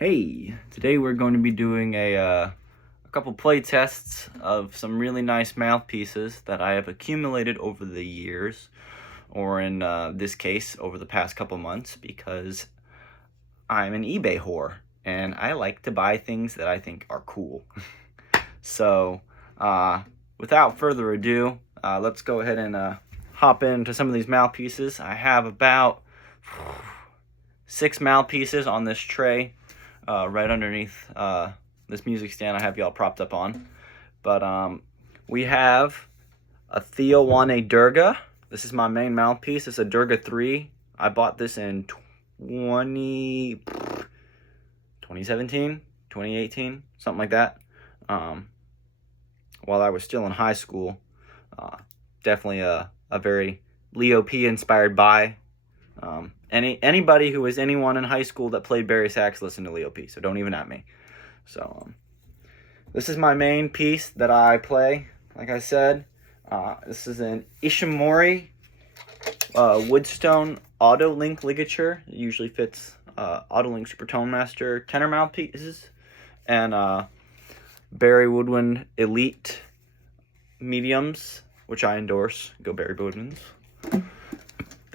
Hey, today we're going to be doing a couple play tests of some really nice mouthpieces that I have accumulated over the years, or in this case, over the past couple months, because I'm an eBay whore, and I like to buy things that I think are cool. So, without further ado, let's go ahead and hop into some of these mouthpieces. I have about 6 mouthpieces on this tray. Right underneath this music stand I have y'all propped up on. But we have a Theo Wanne Durga. This is my main mouthpiece. It's a Durga 3. I bought this in 2017, 2018, something like that. While I was still in high school. Definitely a very Leo P inspired buy. Anybody who was anyone in high school that played Barry sax listened to Leo P, so don't even at me. So this is my main piece that I play. Like I said, this is an Ishimori Woodstone Auto Link ligature. It usually fits Auto Link Super Tone Master tenor mouthpieces, and Barry Woodwind Elite mediums, which I endorse. Go Barry Woodwinds.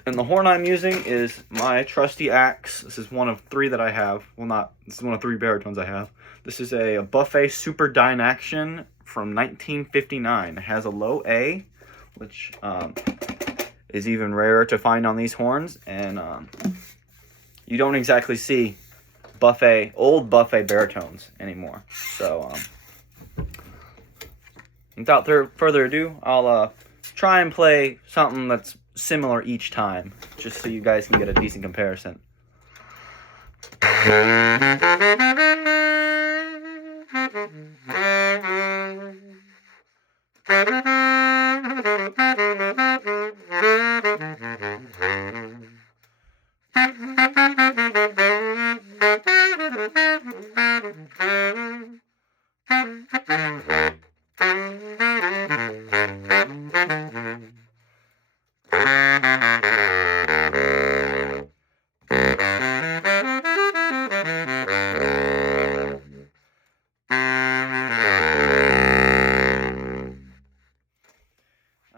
And the horn I'm using is my trusty axe. This is one of 3 that I have. Well, this is one of 3 baritones I have. This is a Buffet Super Dyne Action from 1959. It has a low A, which is even rarer to find on these horns. And you don't exactly see old Buffet baritones anymore. So, without further ado, I'll try and play something that's similar each time, just so you guys can get a decent comparison.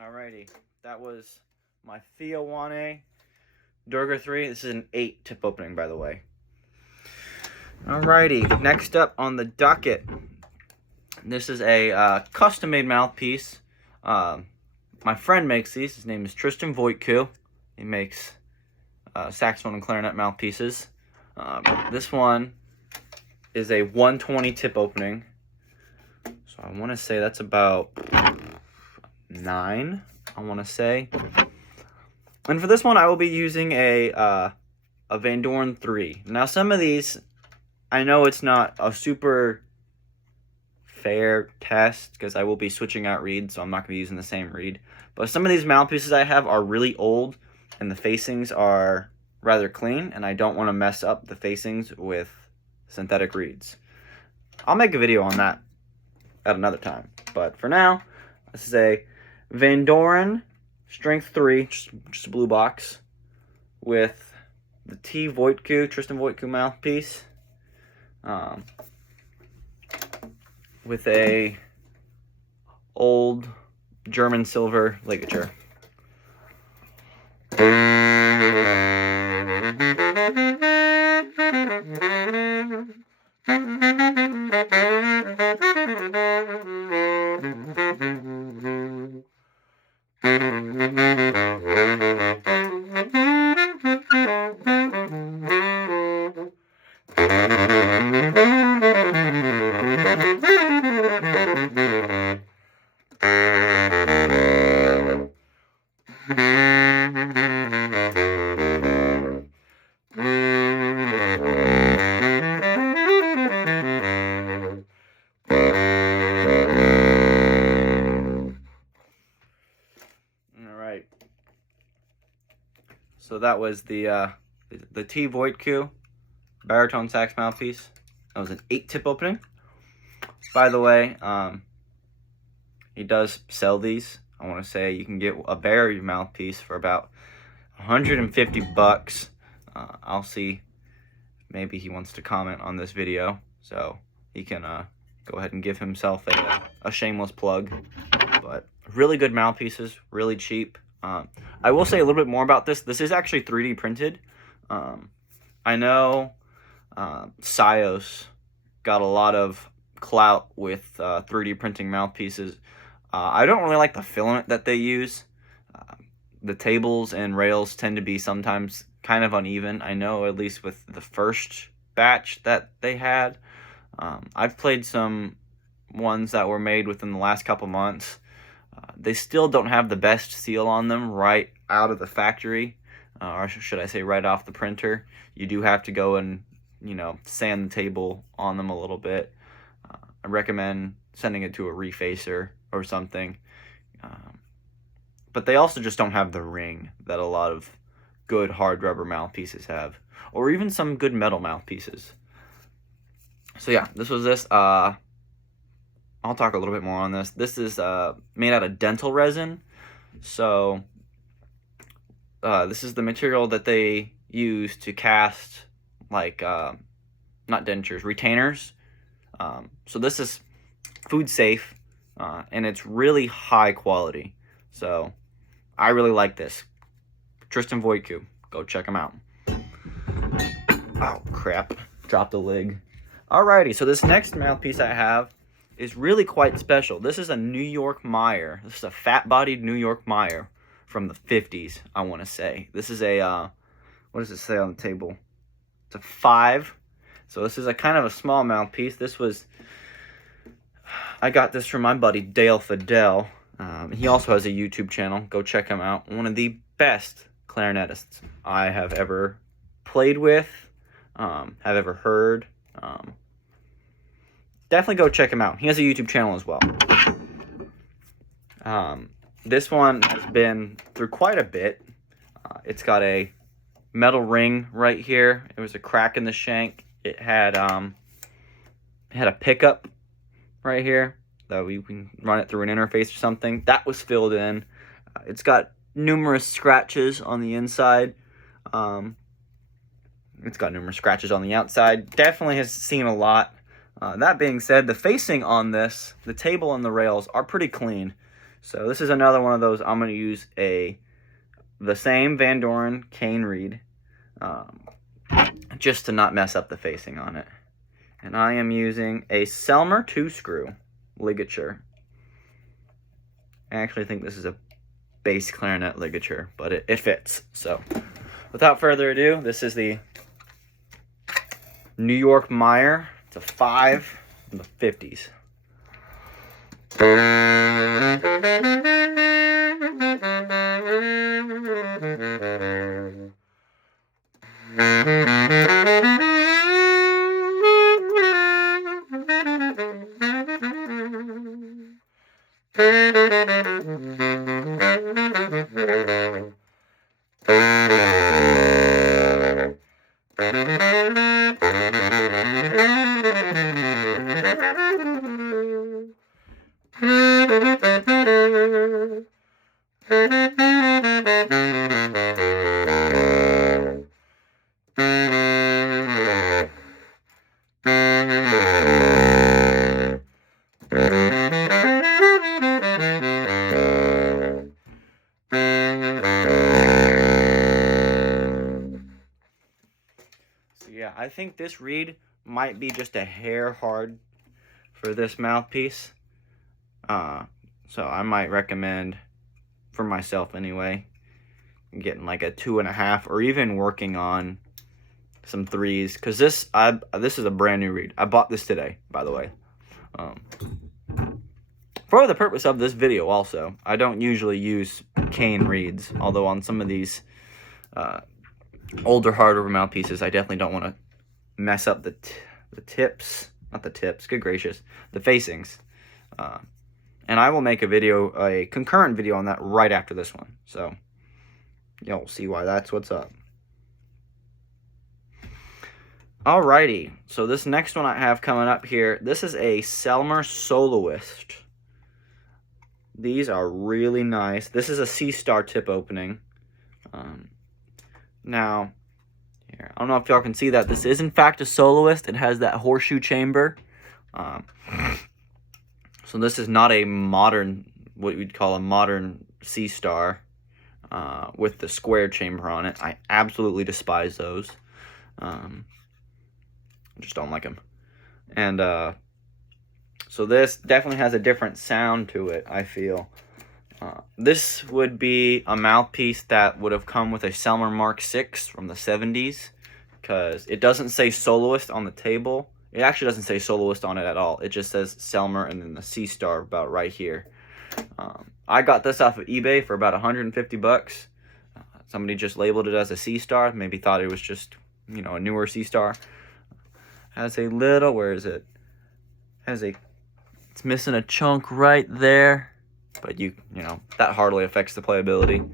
Alrighty, that was my Theo Wanne Durga 3. This is an 8 tip opening, by the way. Alrighty, next up on the docket, this is a custom-made mouthpiece. My friend makes these. His name is Tristan Voitku. He makes saxophone and clarinet mouthpieces. This one is a 120 tip opening. So I want to say that's about 9, I want to say. And for this one, I will be using a Van Doren 3. Now, some of these, I know it's not a super fair test because I will be switching out reeds, so I'm not going to be using the same reed. But some of these mouthpieces I have are really old, and the facings are rather clean, and I don't want to mess up the facings with synthetic reeds. I'll make a video on that at another time. But for now, this is a Van Doren Strength 3, just a blue box, with the Voitku, Tristan Voitku mouthpiece, with a old German silver ligature. So that was the Voitku baritone sax mouthpiece. That was an 8 tip opening. By the way, he does sell these. I want to say you can get a Barry mouthpiece for about $150. I'll see maybe he wants to comment on this video, so he can go ahead and give himself a shameless plug. But really good mouthpieces, really cheap. I will say a little bit more about this. This is actually 3D printed. I know Sios got a lot of clout with 3D printing mouthpieces. I don't really like the filament that they use. The tables and rails tend to be sometimes kind of uneven. I know, at least with the first batch that they had. I've played some ones that were made within the last couple months. They still don't have the best seal on them right out of the factory, or should I say right off the printer. You do have to go and, you know, sand the table on them a little bit. I recommend sending it to a refacer or something. But they also just don't have the ring that a lot of good hard rubber mouthpieces have, or even some good metal mouthpieces. So yeah, this was this. I'll talk a little bit more on this. This is made out of dental resin. So this is the material that they use to cast, like, not dentures, retainers. So this is food safe, and it's really high quality. So I really like this. Tristan Voitku, go check him out. Oh crap, dropped the lid. Alrighty, so this next mouthpiece I have is really quite special. This is a New York Meyer. This is a fat-bodied New York Meyer from the 50s, I want to say. This is a, what does it say on the table? It's a 5. So this is a kind of a small mouthpiece. This was, I got this from my buddy Dale Fidel. He also has a YouTube channel. Go check him out. One of the best clarinetists I have ever played with, have ever heard. Definitely go check him out. He has a YouTube channel as well. This one has been through quite a bit. It's got a metal ring right here. It was a crack in the shank. It had a pickup right here that we can run it through an interface or something. That was filled in. It's got numerous scratches on the inside. It's got numerous scratches on the outside. Definitely has seen a lot. That being said, the facing on this, the table and the rails are pretty clean. So this is another one of those. I'm going to use the same Van Doren cane reed, just to not mess up the facing on it. And I am using a Selmer 2-screw ligature. I actually think this is a bass clarinet ligature, but it fits. So without further ado, this is the New York Meyer. It's a 5 from the 50s. Yeah, I think this reed might be just a hair hard for this mouthpiece. So I might recommend, for myself anyway, getting like a 2.5, or even working on some 3s. Because this is a brand new reed. I bought this today, by the way. For the purpose of this video also, I don't usually use cane reeds. Although on some of these older hard rubber mouthpieces, I definitely don't want to mess up the tips, not the tips, good gracious, the facings. And I will make a concurrent video on that right after this one. So you'll see why that's what's up. Alrighty, so this next one I have coming up here, this is a Selmer Soloist. These are really nice. This is a C-star tip opening. Now, Here, I don't know if y'all can see that. This is in fact a Soloist. It has that horseshoe chamber. So this is not a modern, what we'd call a modern C-Star with the square chamber on it. I absolutely despise those. I just don't like them. And so this definitely has a different sound to it, I feel. This would be a mouthpiece that would have come with a Selmer Mark 6 from the 70s, because it doesn't say Soloist on the table. It actually doesn't say Soloist on it at all. It just says Selmer and then the C-Star about right here. I got this off of eBay for about 150 bucks. Somebody just labeled it as a C-Star, maybe thought it was just, you know, a newer C-Star. Has a little, where is it? It's missing a chunk right there. But you know, that hardly affects the playability.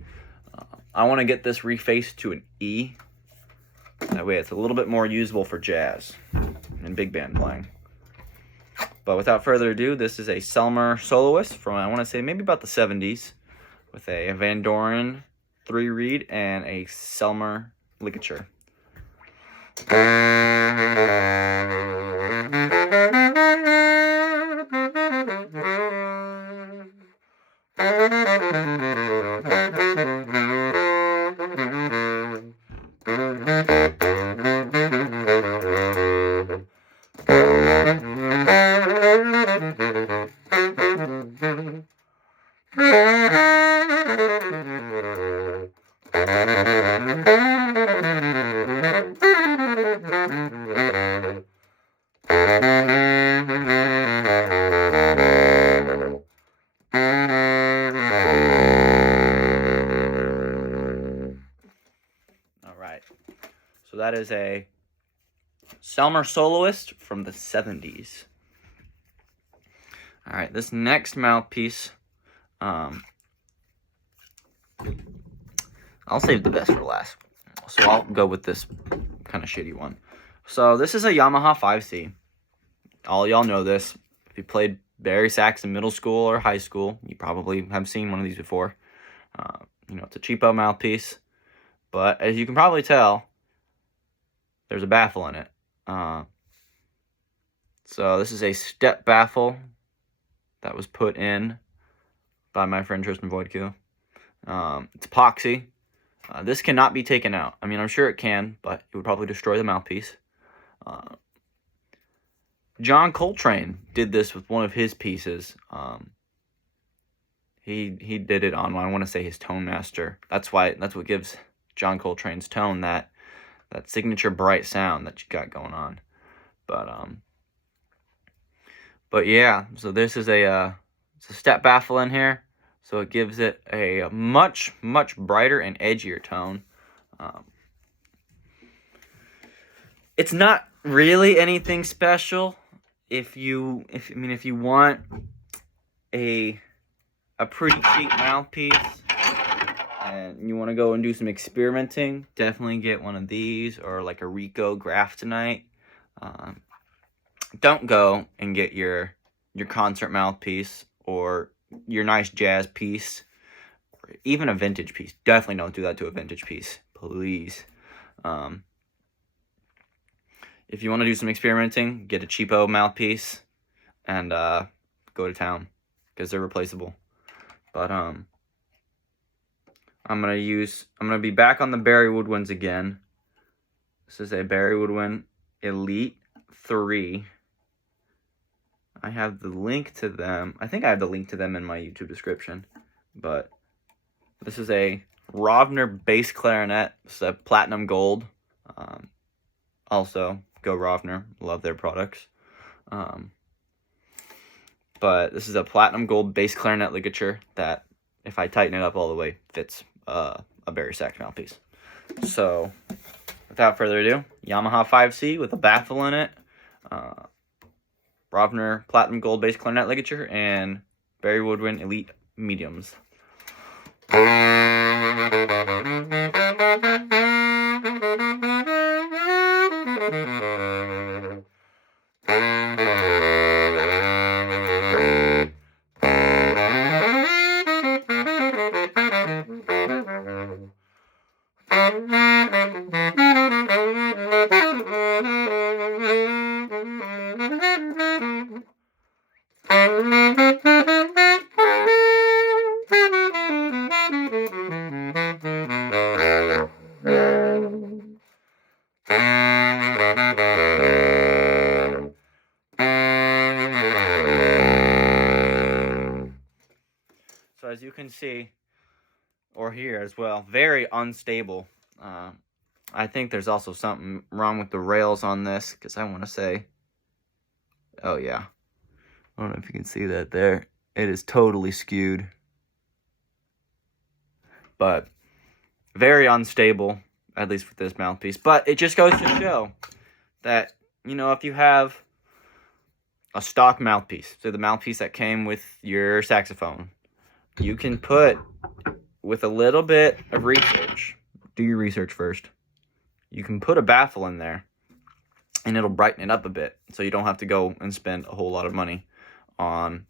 I want to get this refaced to an E. That way it's a little bit more usable for jazz and big band playing. But without further ado, this is a Selmer Soloist from, I want to say, maybe about the 70s. With a Van Doren 3-reed and a Selmer ligature. So that is a Selmer Soloist from the 70s. Alright, this next mouthpiece, I'll save the best for last. So I'll go with this kind of shitty one. So this is a Yamaha 5C. All y'all know this. If you played bari sax in middle school or high school, you probably have seen one of these before. You know, it's a cheapo mouthpiece. But as you can probably tell, there's a baffle in it. So this is a step baffle that was put in by my friend Tristan Voitku. It's epoxy. This cannot be taken out. I mean, I'm sure it can, but it would probably destroy the mouthpiece. John Coltrane did this with one of his pieces. He did it on, I want to say, his Tone Master. That's what gives John Coltrane's tone that signature bright sound that you got going on. But yeah, so this is it's a step baffle in here, so it gives it a much brighter and edgier tone. It's not really anything special. If you want a pretty cheap mouthpiece and you want to go and do some experimenting, definitely get one of these or like a Rico Graftonite. Don't go and get your concert mouthpiece or your nice jazz piece or even a vintage piece. Definitely don't do that to a vintage piece, please. If you want to do some experimenting, get a cheapo mouthpiece and go to town because they're replaceable. But I'm gonna be back on the Barry Woodwinds again. This is a Barry Woodwind Elite 3. I have the link to them. I think I have the link to them in my YouTube description. But this is a Rovner bass clarinet. It's a platinum gold. Also, go Rovner. Love their products. But this is a platinum gold bass clarinet ligature that, if I tighten it up all the way, fits a bari sax mouthpiece. So, without further ado, Yamaha 5C with a baffle in it. Rovner platinum gold bass clarinet ligature and Barry Woodwind Elite mediums. can see, or hear as well, very unstable. I think there's also something wrong with the rails on this, because I want to say, oh yeah, I don't know if you can see that there. It is totally skewed, but very unstable, at least with this mouthpiece. But it just goes to show that, you know, if you have a stock mouthpiece, so the mouthpiece that came with your saxophone, you can put, with a little bit of research, do your research first, you can put a baffle in there, and it'll brighten it up a bit, so you don't have to go and spend a whole lot of money on,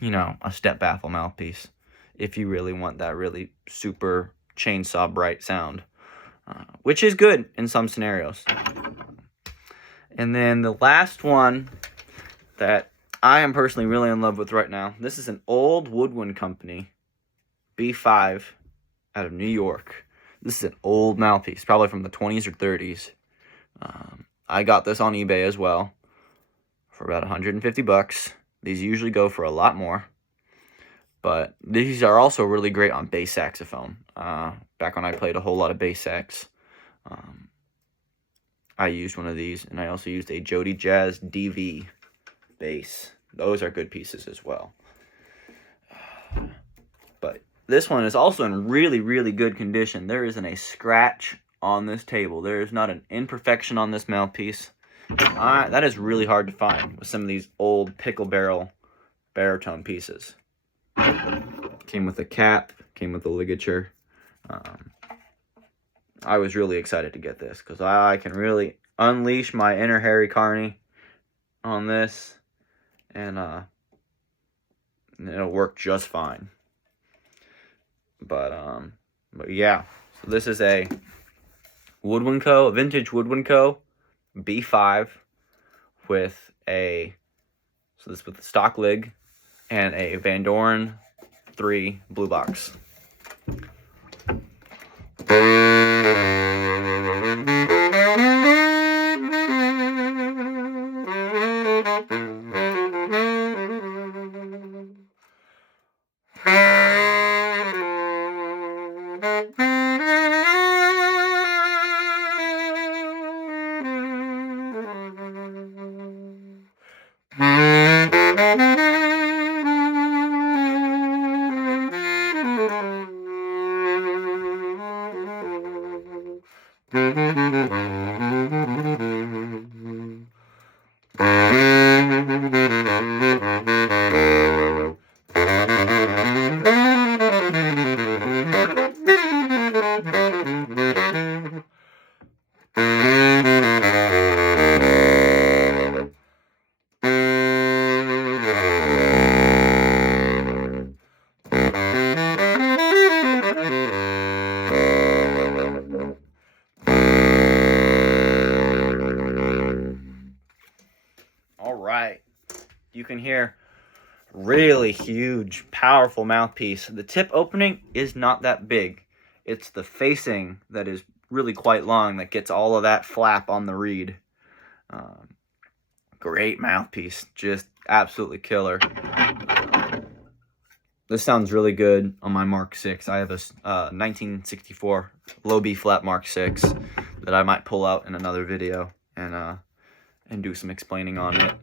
you know, a step baffle mouthpiece, if you really want that really super chainsaw bright sound, which is good in some scenarios. And then the last one that I am personally really in love with right now, this is an old Woodwind Company B5 out of New York. This is an old mouthpiece, probably from the 20s or 30s. I got this on eBay as well for about 150 bucks. These usually go for a lot more, but these are also really great on bass saxophone. Back when I played a whole lot of bass sax, I used one of these, and I also used a Jody Jazz DV bass. Those are good pieces as well. But this one is also in really, really good condition. There isn't a scratch on this table. There is not an imperfection on this mouthpiece. That is really hard to find with some of these old pickle barrel baritone pieces. Came with a cap, came with a ligature. I was really excited to get this because I can really unleash my inner Harry Carney on this, and it'll work just fine. But yeah, so this is a Woodwind Co, a vintage Woodwind Co B5 with a, so this with the stock lig and a Van Doren 3 blue box. You can hear really huge, powerful mouthpiece. The tip opening is not that big. It's the facing that is really quite long that gets all of that flap on the reed. Great mouthpiece, just absolutely killer. This sounds really good on my Mark 6. I have a 1964 low B flat Mark 6 that I might pull out in another video and do some explaining on it.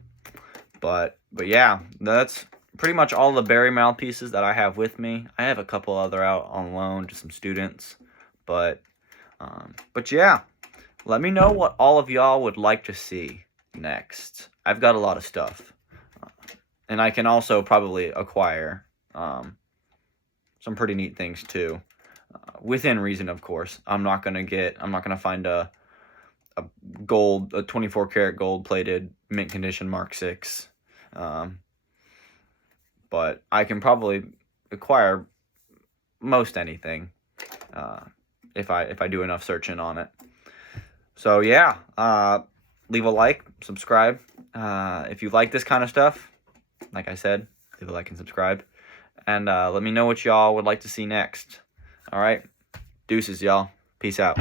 But yeah, that's pretty much all the Barry mouthpieces that I have with me. I have a couple other out on loan to some students. But yeah, let me know what all of y'all would like to see next. I've got a lot of stuff. And I can also probably acquire some pretty neat things too. Within reason, of course. I'm not gonna find a 24 karat gold plated mint condition Mark 6. But I can probably acquire most anything if I do enough searching on it. So yeah, leave a like, subscribe. If you like this kind of stuff, like I said, leave a like and subscribe. And let me know what y'all would like to see next. All right, deuces, y'all. Peace out.